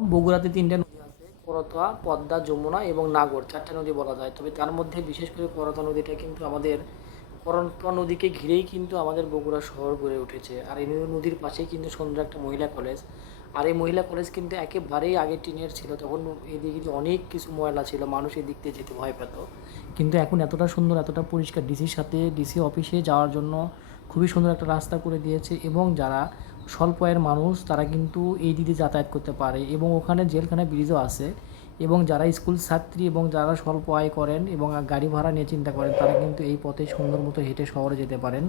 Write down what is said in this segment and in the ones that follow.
বগুড়াতে ৩টা নদী আছে, করতোয়া, পদ্মা, যমুনা এবং নাগর, ৪টা নদী বলা যায়। তবে তার মধ্যে বিশেষ করে করতোয়া নদীটা কিন্তু আমাদের করতোয়া নদীকে ঘিরেই কিন্তু আমাদের বগুড়া শহর গড়ে উঠেছে। আর এই নদীর পাশেই কিন্তু সুন্দর একটা মহিলা কলেজ। আর এই মহিলা কলেজ কিন্তু একেবারেই আগে টিনের ছিল, তখন এদিকে যে অনেক কিছু ময়লা ছিল, মানুষ এদিক দিয়ে যেতে ভয় পেত। কিন্তু এখন এতটা সুন্দর, এতটা পরিষ্কার, ডিসির সাথে ডিসি অফিসে যাওয়ার জন্য খুবই সুন্দর একটা রাস্তা করে দিয়েছে। এবং যারা স্বল্প আয়ের মানুষ তারা কিন্তু এই দিকে যাতায়াত করতে পারে, এবং ওখানে জেলখানা ব্রিজও আছে। এবং যারা স্কুল ছাত্রী এবং যারা স্বল্প আয় করেন এবং গাড়ি ভাড়া নিয়ে চিন্তা করেন, তারা কিন্তু এই পথে সুন্দর মতো হেঁটে শহরে যেতে পারেন।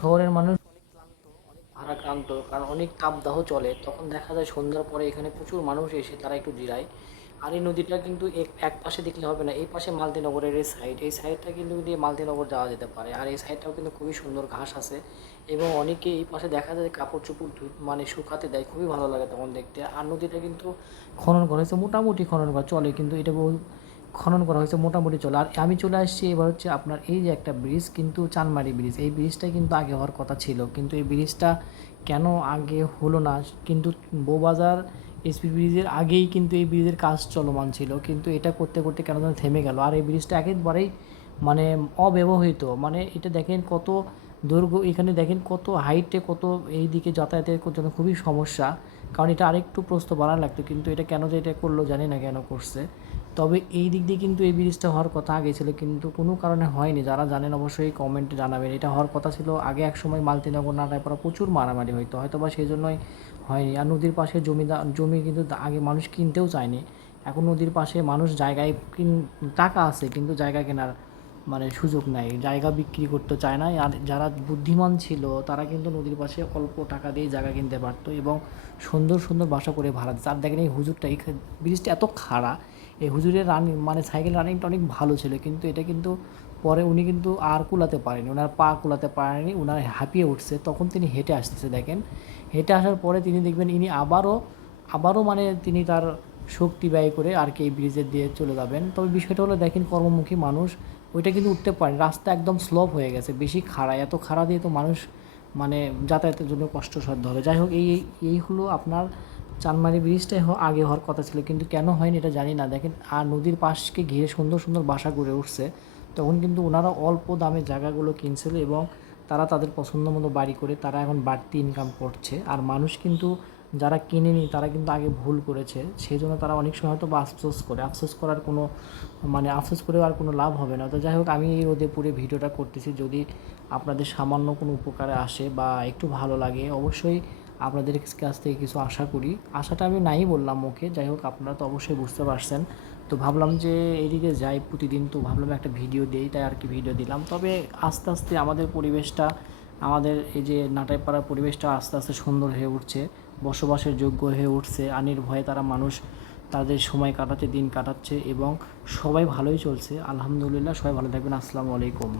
শহরের মানুষ অনেক ক্লান্ত, অনেক ভারাক্রান্ত, কারণ অনেক তাপদাহ চলে, তখন দেখা যায় সন্ধ্যার পরে এখানে প্রচুর মানুষ এসে তারা একটু জিরায়। আর এই নদীটা কিন্তু এক পাশে দেখলে হবে না, এই পাশে মালতীনগরের এই সাইডটা কিন্তু দিয়ে মালতীনগর যাওয়া যেতে পারে। আর এই সাইডটাও কিন্তু খুবই সুন্দর, ঘাস আছে। এবং অনেকে এই পাশে দেখা যায় কাপড় চোপড় মানে শুকাতে দেয়, খুবই ভালো লাগে তখন দেখতে। আর নদীটা কিন্তু খনন করা হয়েছে, মোটামুটি খনন করা চলে, কিন্তু এটা খনন করা হয়েছে মোটামুটি চলে। আর আমি চলে আসছি এবার হচ্ছে আপনার এই যে একটা ব্রিজ, কিন্তু চানমারি ব্রিজ, এই ব্রিজটা কিন্তু আগে হওয়ার কথা ছিল, কিন্তু এই ব্রিজটা কেন আগে হলো না। কিন্তু বউবাজার এসপি ব্রিজের আগেই কিন্তু এই ব্রিজের কাজ চলমান ছিল, কিন্তু এটা করতে করতে কেন যেন থেমে গেল। আর এই ব্রিজটা একেবারেই মানে অব্যবহৃত, মানে এটা দেখেন কত দৈর্ঘ্য, এখানে দেখেন কত হাইটে, কত এই দিকে যাতায়াতের জন্য খুবই সমস্যা। কারণ এটা আরেকটু প্রস্থ বাড়ানো লাগতো, কিন্তু এটা কেন যে এটা করলো জানি না কেন করছে। তবে এই দিক দিয়ে কিন্তু এই ব্রিজটা হওয়ার কথা আগে ছিল, কিন্তু কোনো কারণে হয়নি। যারা জানেন অবশ্যই কমেন্টে জানাবেন। এটা হওয়ার কথা ছিল আগে, এক সময় মালতীনগর নাটাইপাড়া প্রচুর মারামারি হয়তো বা সেই জন্যই হয়নি। আর নদীর পাশে জমি কিন্তু আগে মানুষ কিনতেও চায়নি। এখন নদীর পাশে মানুষ জায়গায় টাকা আছে, কিন্তু জায়গা কেনার মানে সুযোগ নাই, জায়গা বিক্রি করতে চায় না। আর যারা বুদ্ধিমান ছিল তারা কিন্তু নদীর পাশে অল্প টাকা দিয়ে জায়গা কিনতে পারতো এবং সুন্দর সুন্দর বাসা করে ভাড়া দিত। আর দেখেন এই হুজুরটা, এই ব্রিজটা এত খাড়া, এই হুজুরের রানিং মানে সাইকেল রানিংটা অনেক ভালো ছিল, কিন্তু এটা কিন্তু পরে উনি কিন্তু আর কুলাতে পারেনি, ওনার পা কুলাতে পারেনি, ওনার হাঁপিয়ে উঠছে, তখন তিনি হেঁটে আসতেছে। দেখেন হেঁটে আসার পরে তিনি দেখবেন ইনি আবারও মানে তিনি তার শক্তি ব্যয় করে আর কি এই ব্রিজের দিয়ে চলে যাবেন। তবে বিষয়টা হলো দেখেন কর্মমুখী মানুষ ওইটা কিন্তু উঠতে পারেন, রাস্তা একদম স্লোপ হয়ে গেছে, বেশি খাড়া, এত খাড়া দিয়ে তো মানুষ মানে যাতায়াতের জন্য কষ্টসাধ্য হবে। যাই হোক, এই হলো আপনার চানমারি ব্রিজটাই আগে হওয়ার কথা ছিল, কিন্তু কেন হয়নি এটা জানি না। দেখেন আর নদীর পাশকে ঘিরে সুন্দর সুন্দর বাসা গড়ে উঠছে, তখন কিন্তু ওনারা অল্প দামে জায়গাগুলো কিনছিল এবং তারা তাদের পছন্দ মতো বাড়ি করে তারা এখন বাড়তি ইনকাম করছে। আর মানুষ কিন্তু যারা কিনেনি তারা কিন্তু আগে ভুল করেছে, সেই জন্য তারা অনেক সময় হয়তো বা আফসোস করে, আফসোস করার কোনো মানে আফসোস করেও আর কোনো লাভ হবে না। তো যাই হোক, আমি এই রোদে পুড়ে ভিডিওটা করতেছি, যদি আপনাদের সামান্য কোনো উপকারে আসে বা একটু ভালো লাগে, অবশ্যই আপনাদের কাছ থেকে কিছু আশা করি। আশাটা আমি নাই বললাম মুখে, যাই হোক আপনারা তো অবশ্যই বুঝতে পারছেন। তো ভাবলাম যে এদিকে যাই প্রতিদিন, তো ভাবলাম একটা ভিডিও দিই, তাই আর কি ভিডিও দিলাম। তবে আস্তে আস্তে আমাদের পরিবেশটা, আমাদের এই যে নাটাইপাড়ার পরিবেশটা আস্তে আস্তে সুন্দর হয়ে উঠছে, বসবাসের যোগ্য হয়ে উঠছে। আনির ভয়ে তারা মানুষ তাদের সময় কাটাচ্ছে, দিন কাটাচ্ছে এবং সবাই ভালোই চলছে আলহামদুলিল্লাহ। সবাই ভালো থাকবেন। আসসালামু আলাইকুম।